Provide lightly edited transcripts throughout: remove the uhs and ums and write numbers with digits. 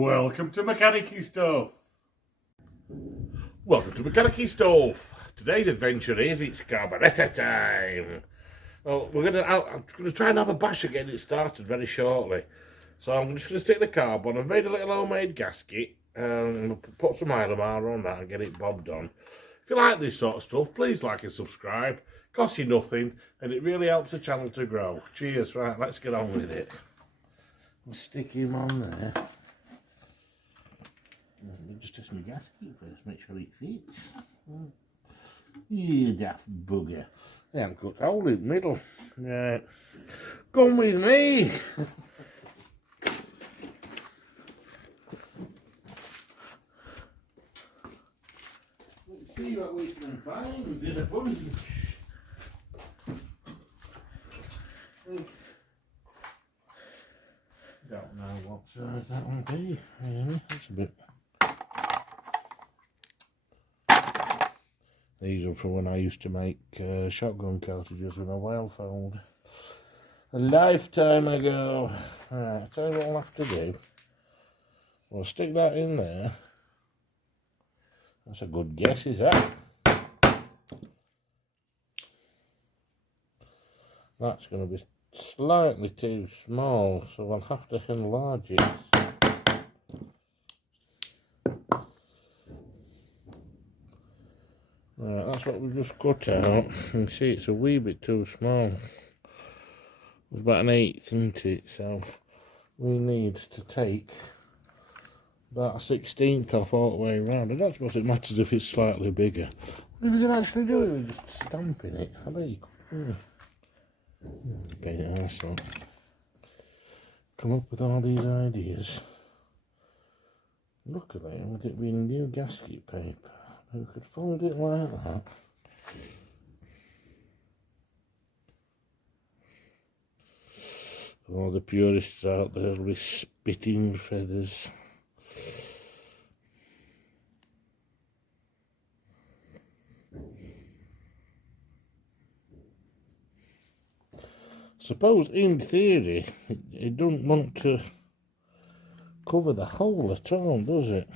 Welcome to Mechanicy Stuff. Welcome to Mechanicy Stuff. Today's adventure is it's Carburettor time. Well, I'm gonna try and have a bash at getting it started very shortly. So I'm just gonna stick the carb on. I've made a little homemade gasket and put some Ironbar on that and get it bobbed on. If you like this sort of stuff, please like and subscribe. Costs you nothing and it really helps the channel to grow. Cheers. Right, let's get on with it. I'll stick him on there. Let me just test my gasket first, make sure it fits. You daft bugger. I haven't cut a hole in the middle. Right. Come with me. Let's see what we can find in a bunch. Don't know what size that will be, really. That's a bit. These are from when I used to make shotgun cartridges with a whale fold. A lifetime ago. Alright, I'll tell you what I'll have to do. We'll stick that in there. That's a good guess, is that? That's going to be slightly too small, so I'll have to enlarge it. Right, that's what we've just cut out. You can see it's a wee bit too small. It's about 1/8, isn't it? So we need to take about 1/16 off all the way around. I don't suppose it matters if it's slightly bigger. What we can actually do it with just stamping it. I bet you could. Pain in the arse, come up with all these ideas. Luckily, with it being new gasket paper, we could fold it like that. All the purists out there will be spitting feathers. Suppose in theory it doesn't want to cover the hole at all, does it?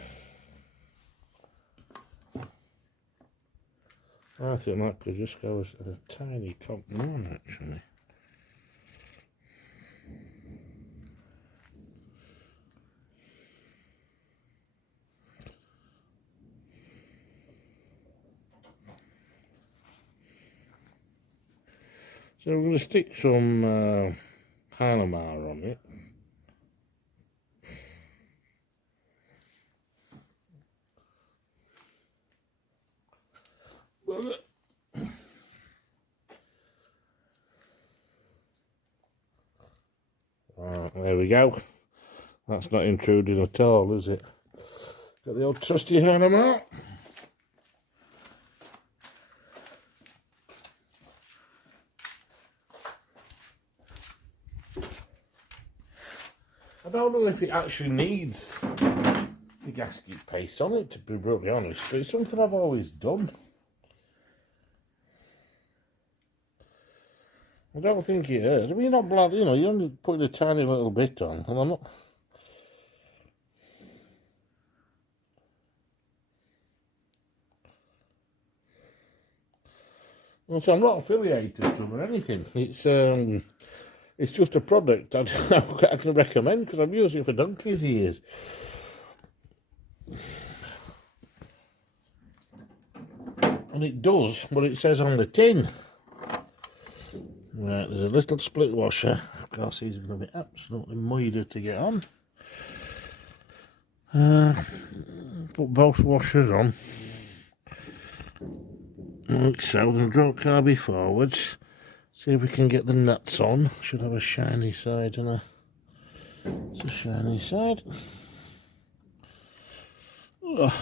I think that could just go as a tiny cotton on, actually. So we're going to stick some Ironbar on it. There we go. That's not intruding at all, is it? Got the old trusty Ironbar. I don't know if it actually needs the gasket paste on it, to be brutally honest, but it's something I've always done. I don't think it is. I mean, you're not blood, you know, you only put a tiny little bit on, and I'm not. Well, so I'm not affiliated to them or anything. It's just a product I can recommend because I've used it for donkey's years. And it does what it says on the tin. Right, there's a little split washer. Of course, these are going to be absolutely muddy to get on. Put both washers on. Like so, then draw carby forwards. See if we can get the nuts on. Should have a shiny side and it's a shiny side. Ugh.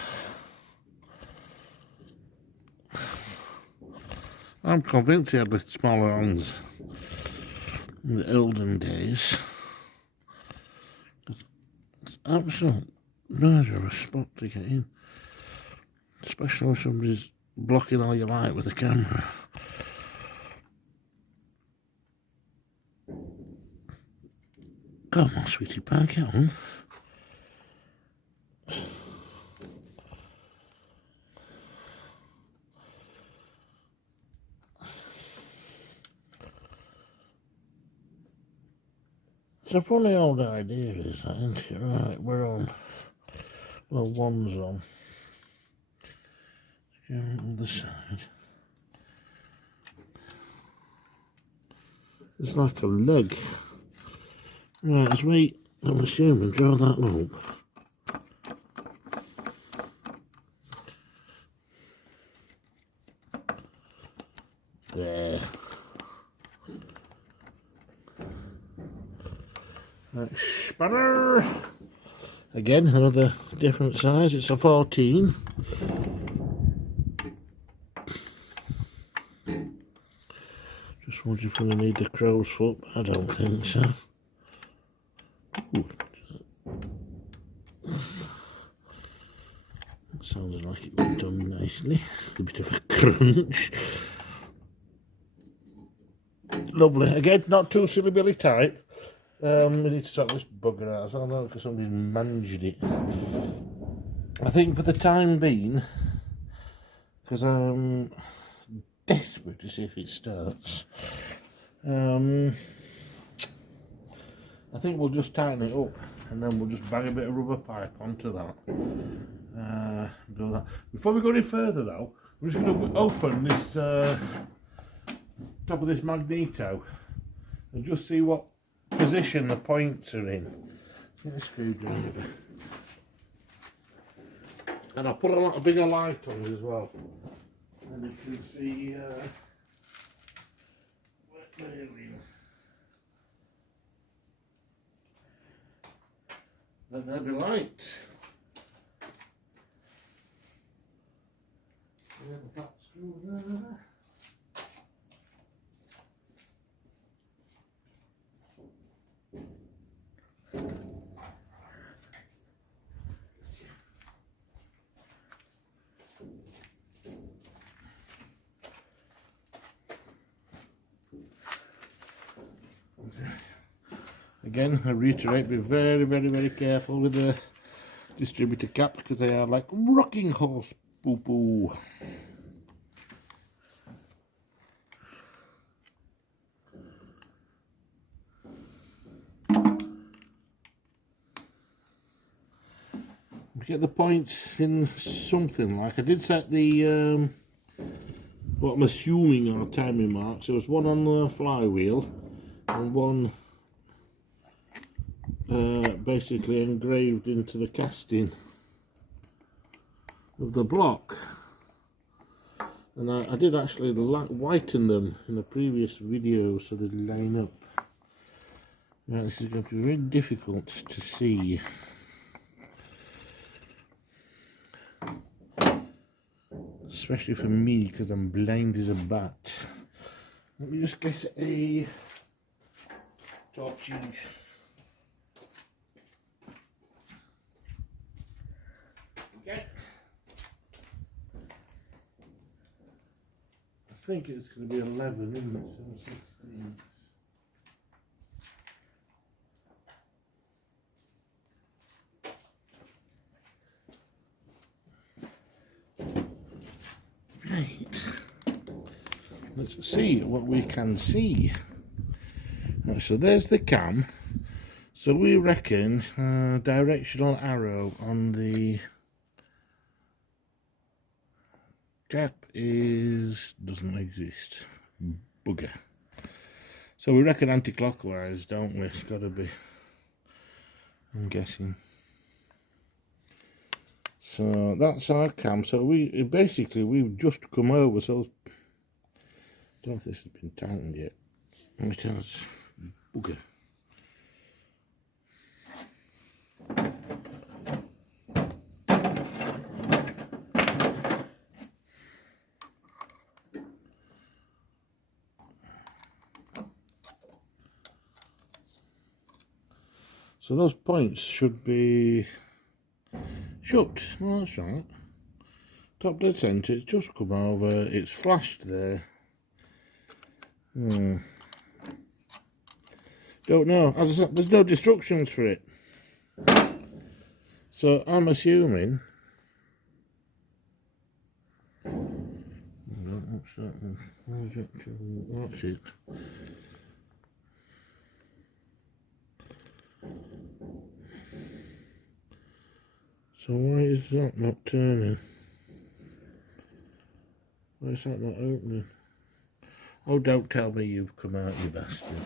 I'm convinced he had the smaller ones in the olden days. It's absolute murder of a spot to get in. Especially when somebody's blocking all your light with a camera. Come on, sweetie pie, get on. It's a funny old idea, is that, isn't it? Right, we're on. Well, one's on. Go on the side. It's like a leg. Right, as we, I'm assuming, draw that loop. There. Right, spanner. Again, another different size. It's a 14. Just wondering if I'm going to need the crow's foot. I don't think so. Ooh. That sounds like it was done nicely. A bit of a crunch. Lovely. Again, not too silly billy tight. We need to sort this bugger out. I don't know because somebody's managed it. I think for the time being, because I'm desperate to see if it starts, I think we'll just tighten it up and then we'll just bang a bit of rubber pipe onto that. Do that. Before we go any further though, we're just going to open this top of this magneto and just see what position the points are in. Get a screwdriver. And I'll put a bigger light on it as well. And you can see where they're in. Let there be light. The top screwdriver. Again, I reiterate, be very, very, very careful with the distributor cap because they are like rocking horse poo-poo. Get the points in something like I did set the what I'm assuming are timing marks. There was one on the flywheel and one basically engraved into the casting of the block, and I did actually whiten them in a previous video so they line up. Now, this is going to be very difficult to see. Especially for me because I'm blind as a bat. Let me just get a torching. Okay. I think it's going to be 11, isn't it? So 16. Right, let's see what we can see. Right, so there's the cam. So we reckon directional arrow on the cap doesn't exist. Bugger. So we reckon anti-clockwise, don't we? It's got to be, I'm guessing. So that's our cam. So we've just come over. So I don't know if this has been tightened yet. It has. Bugger. So those points should be shut. Oh, that's right. Top dead centre, it's just come over, it's flashed there. Don't know. As I said, there's no instructions for it. So I'm assuming. What's that then? Where's it? That's it. So why is that not turning? Why is that not opening? Oh, don't tell me you've come out, you bastard.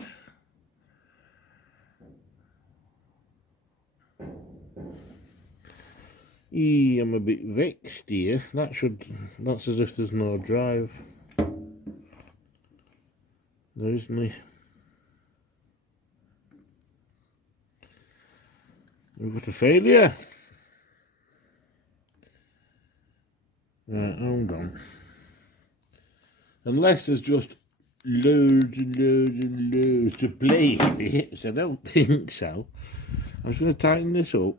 I'm a bit vexed here. That's as if there's no drive. There isn't. We've got a failure. Right, hold on. Unless there's just loads and loads and loads to play with, which I don't think so. I'm just going to tighten this up.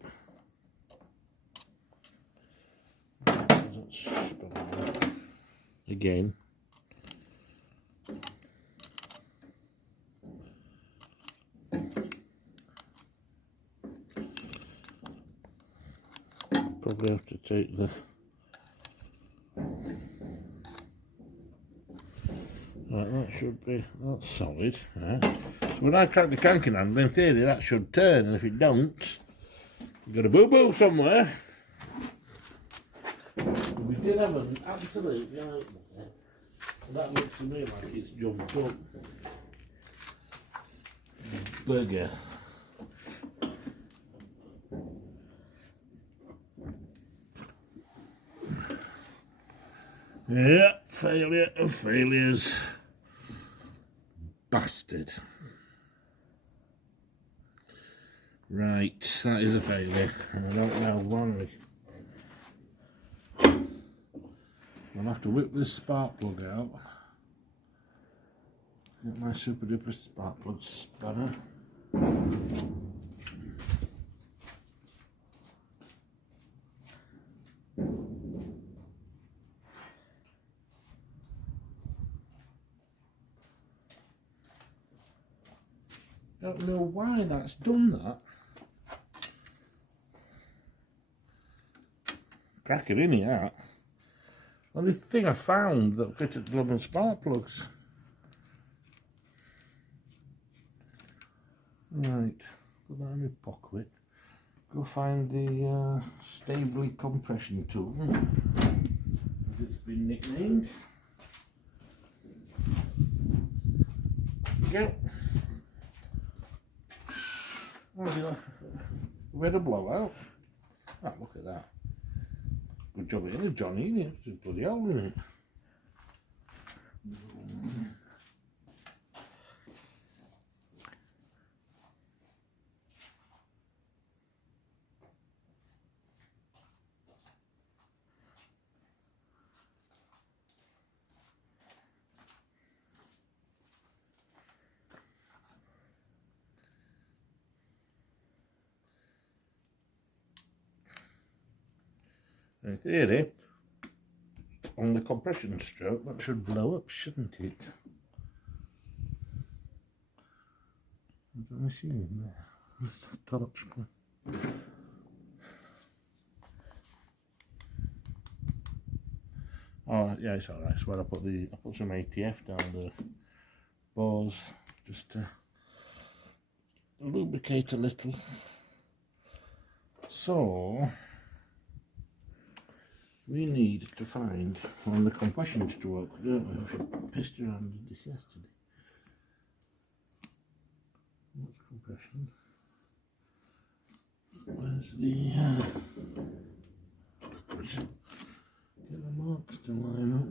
Again. Probably have to take the... Right, that should be... That's solid. Right. So when I crack the cranking handle, in theory that should turn, and if it don't, we've got a boo-boo somewhere. We did have an absolute nightmare. That looks to me like it's jumped up. Burger. Yeah, failure of failures. Bastard. Right, that is a failure. I don't know why. I'll have to whip this spark plug out. Get my super duper spark plug spanner. Don't know why that's done that. Cracker in here. Only thing I found that fitted the London spark plugs. Right, put that in my pocket. Go find the Stavely compression tool, as it's been nicknamed. There we go. Oh, we had a blowout. Ah, look at that. Good job hitting it, Johnny, isn't it? It's a bloody hole in it. In theory, on the compression stroke, that should blow up, shouldn't it? What do I see in there? Torch. Oh yeah, it's alright. It's where I put some ATF down the bores just to lubricate a little. So we need to find on the compression stroke, don't we? I pissed around with this yesterday. What's compression? Where's the get the marks to line up.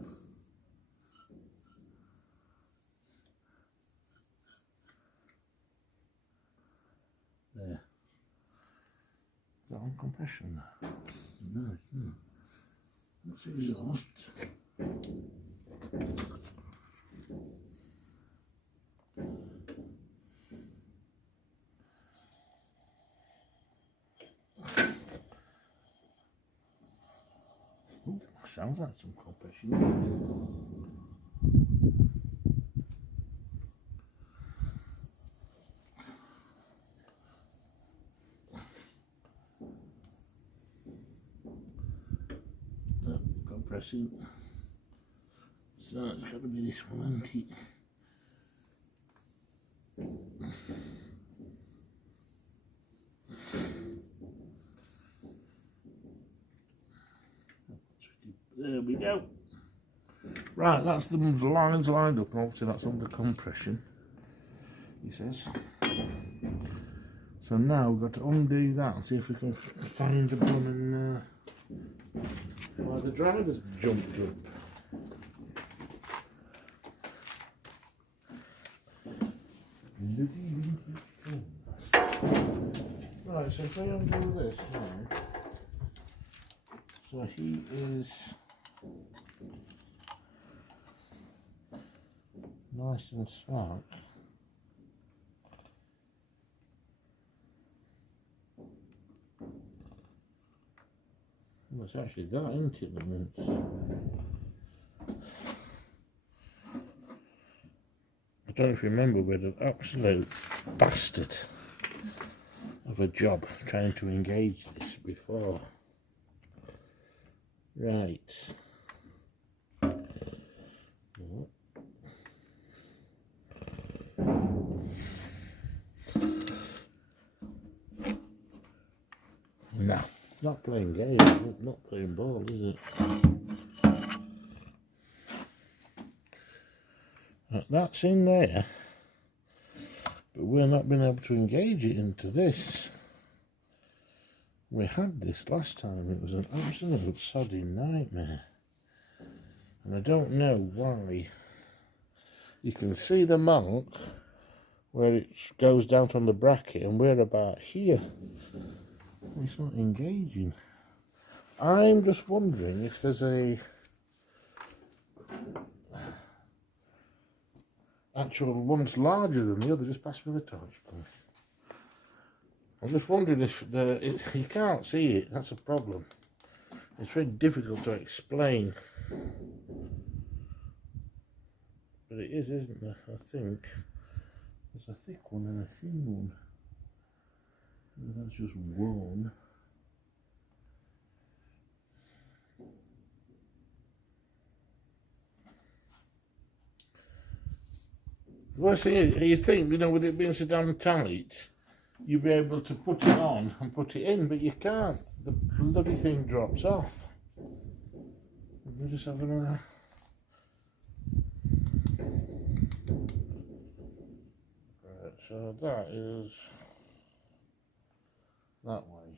There. Is that on compression? No, no. That's exhaust. Ooh, sounds like some compression. Compressing. So it's got to be this one, isn't it? There we go. Right, that's the lines lined up, and obviously that's under compression, he says. So now we've got to undo that and see if we can find the button where the driver's jumped up. Right, so if we undo this now, so he is nice and smart. Well, it's actually that, isn't it, the mince? I don't know if you remember, we had an absolute bastard of a job trying to engage this before. Right. No, not playing games, not playing ball, is it? That's in there, but we're not being able to engage it into this. We had this last time, it was an absolute sodding nightmare. And I don't know why. You can see the monk where it goes down on the bracket, and we're about here. It's not engaging. I'm just wondering if there's a actual one's larger than the other. Just pass me the torch, please. I'm just wondering if you can't see it. That's a problem. It's very difficult to explain, but it is, isn't there? I think there's a thick one and a thin one. That's just one. The worst thing is, you think, you know, with it being so damn tight, you'd be able to put it on and put it in, but you can't. The bloody thing drops off. Let me just have another. Right, so that is that way.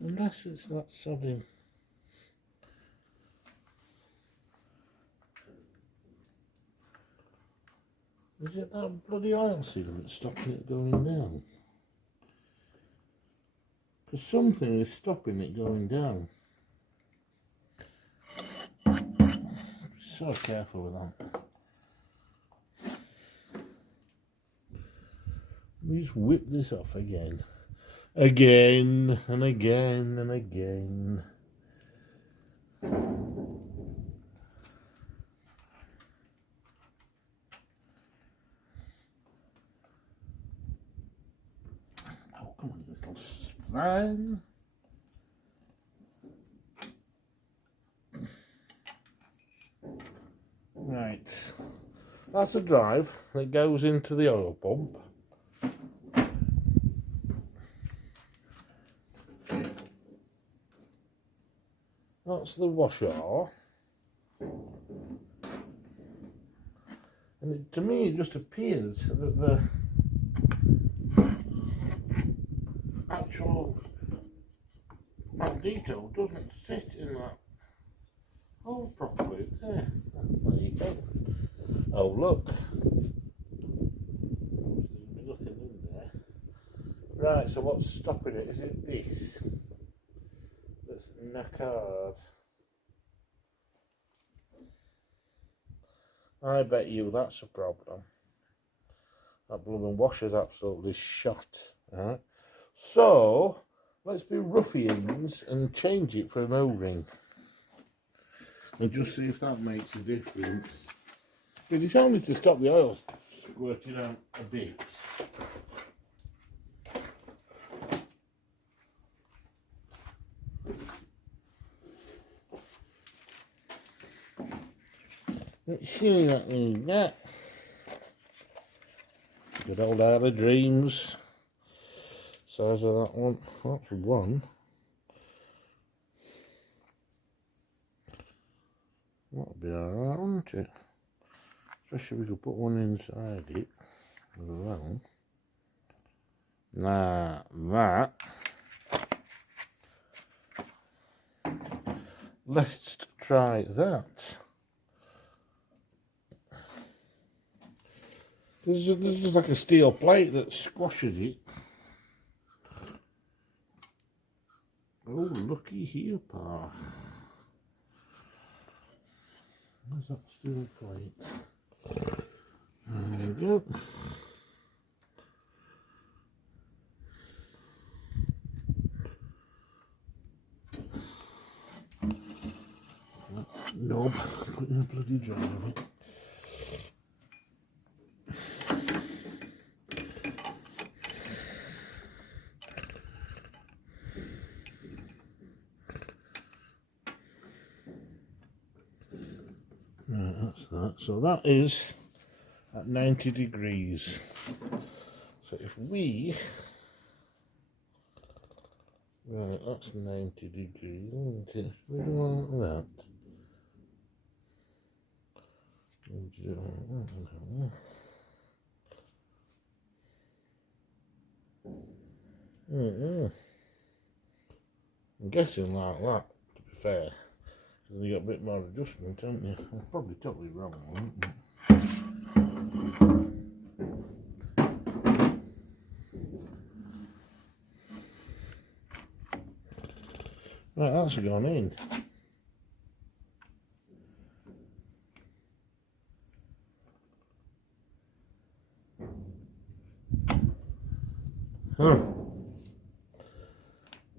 Unless it's that sodding. Is it that bloody oil seal that's stopping it going down? Because something is stopping it going down. Be so careful with that. Let me just whip this off again. Again and again and again. Oh, come on, you little swine. Right. That's the drive that goes into the oil pump. That's the washer, and to me it just appears that the actual magneto doesn't sit in that hole properly. There you go. Oh look, there's nothing in there. Right, so what's stopping it? Is it this? That's knackered. I bet you that's a problem. That blooming washer's absolutely shot. Right? So let's be ruffians and change it for an O-ring. And just see if that makes a difference. But it's only to stop the oil squirting out a bit. Let's see that means that. Good old early dreams. Size of that one. That's one. That'll be alright, won't it? Especially if we could put one inside it as well. Now that. Let's try that. This is just like a steel plate that squashes it. Oh, looky here, pa. Where's that steel plate? There we go. Knob, put in a bloody jar of it. Right, that's that. So that is at 90 degrees. So if we, right, that's 90 degrees, isn't it? We don't want that. I'm guessing like that, to be fair. Because you got a bit more adjustment, haven't you? I'm probably totally wrong, right, that's gone in.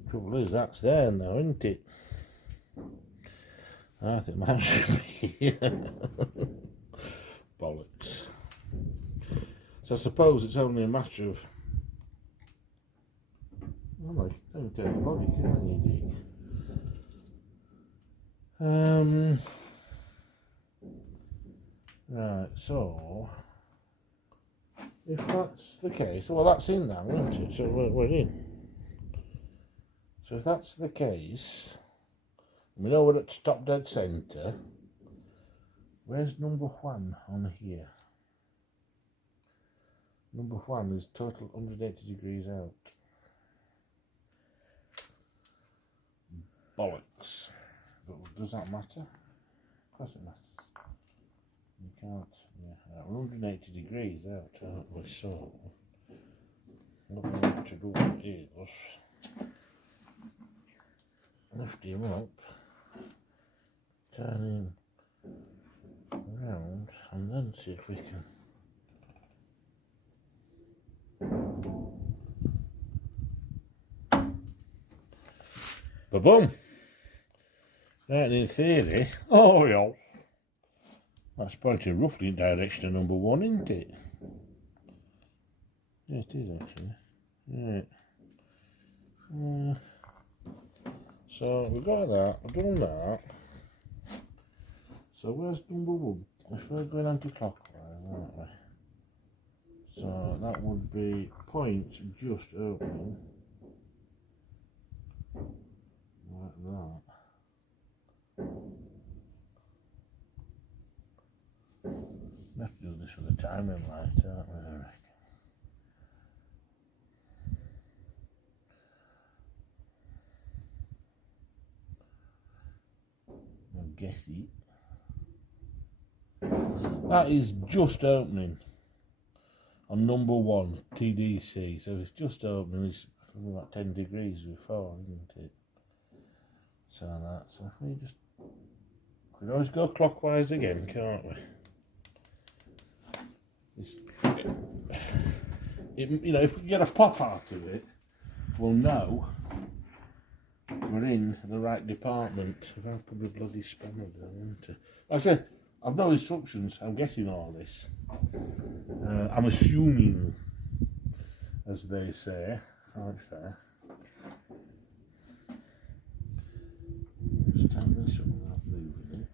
Trouble is, that's there now, isn't it? I think that should be bollocks. So I suppose it's only a matter of. Oh no, you don't take the body, can you, Dick? Right, so if that's the case, well, that's in now, isn't it? So we're in. So if that's the case, we know we're at top dead centre. Where's number one on here? Number one is total 180 degrees out. Bollocks. But does that matter? Of course it matters. You can't, yeah. We're 180 degrees out, aren't we? So, what we need to do is lift him up, turn him around, and then see if we can. Ba-boom! Right, in theory, oh yeah, that's pointing roughly in direction of number one, isn't it? Yeah, it is actually. Right. So we've got that, we've done that. So where's number one? If we're going anti-clockwise, aren't we? So that would be point just opening. Like that. We have to do this with the timing light, aren't we, I reckon? I guess it. That is just opening on number one, TDC. So it's just opening, it's about 10 degrees before, isn't it? So if we just, we can always go clockwise again, can't we? You know, if we get a pop out of it, we'll know we're in the right department. If I've put a bloody spanner down, won't I? Like I said, I've no instructions, I'm guessing all this. I'm assuming, as they say, right there. Just turn this up without moving it.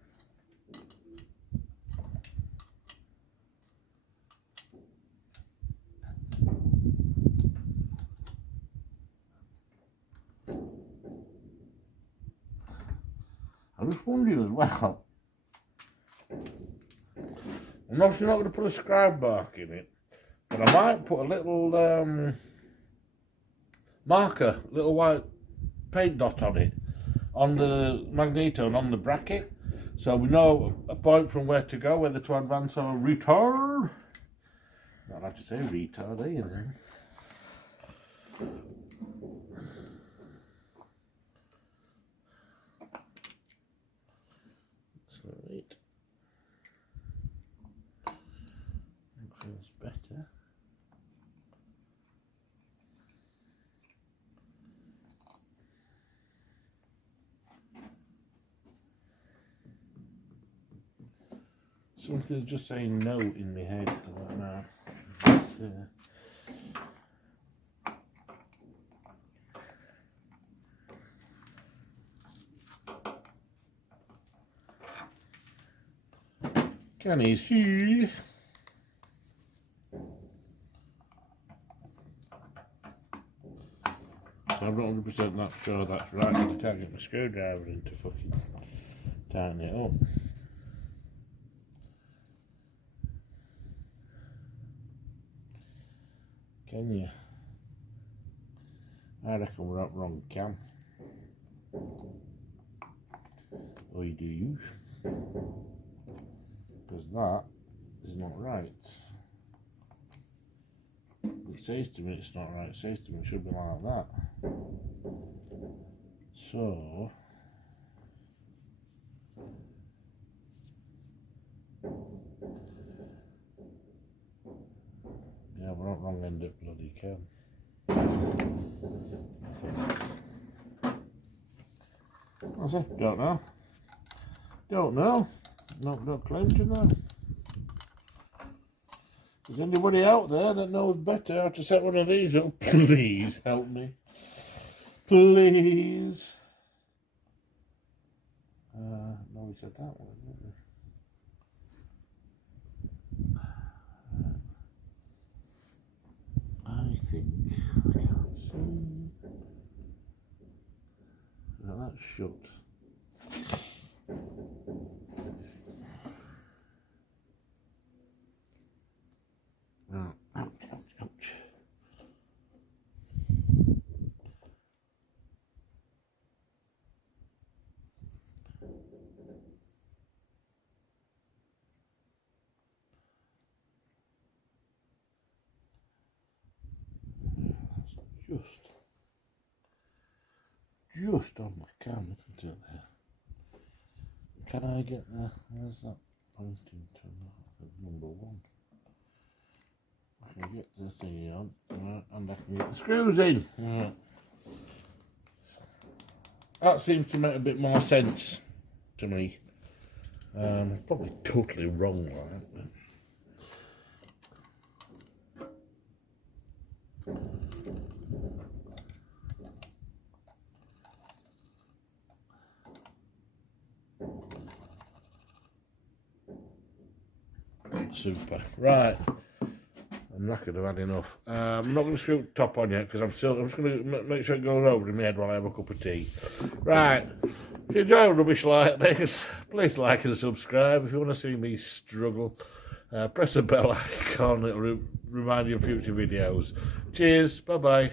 I'm just wondering as well. I'm obviously not going to put a scribe mark in it, but I might put a little marker, little white paint dot on it, on the magneto and on the bracket, so we know a point from where to go, whether to advance or retard. Not allowed to say retard, are you then? Sweet. That feels better. Something's just saying no in my head right now. Can he see? So I'm not 100% not sure that's right, but I can't get my screwdriver in to fucking tighten it up. Can you? I reckon we're up wrong cam. Or do you? Because that is not right. It says to me it's not right. It says to me it should be like that. So yeah, we're not wrong end of bloody cam. What's it? Don't know. Don't know. Not claim to know. Is anybody out there that knows better how to set one of these up? Please help me. Please. No, we said that one, didn't we? I think I can't see. No, that's shut. Oh, ouch, ouch, ouch. Just on the cam, isn't it there? Can I get there? Where's that pointing to now? Number one. I can get the thing on, and I can get the screws in. Right. That seems to make a bit more sense to me. Probably totally wrong, right? Super. Right. I'm not going to have had enough. I'm not going to screw the top on yet because I'm just going to make sure it goes over in my head while I have a cup of tea. Right. If you enjoy rubbish like this, please like and subscribe. If you want to see me struggle, press the bell icon. It'll remind you of future videos. Cheers. Bye-bye.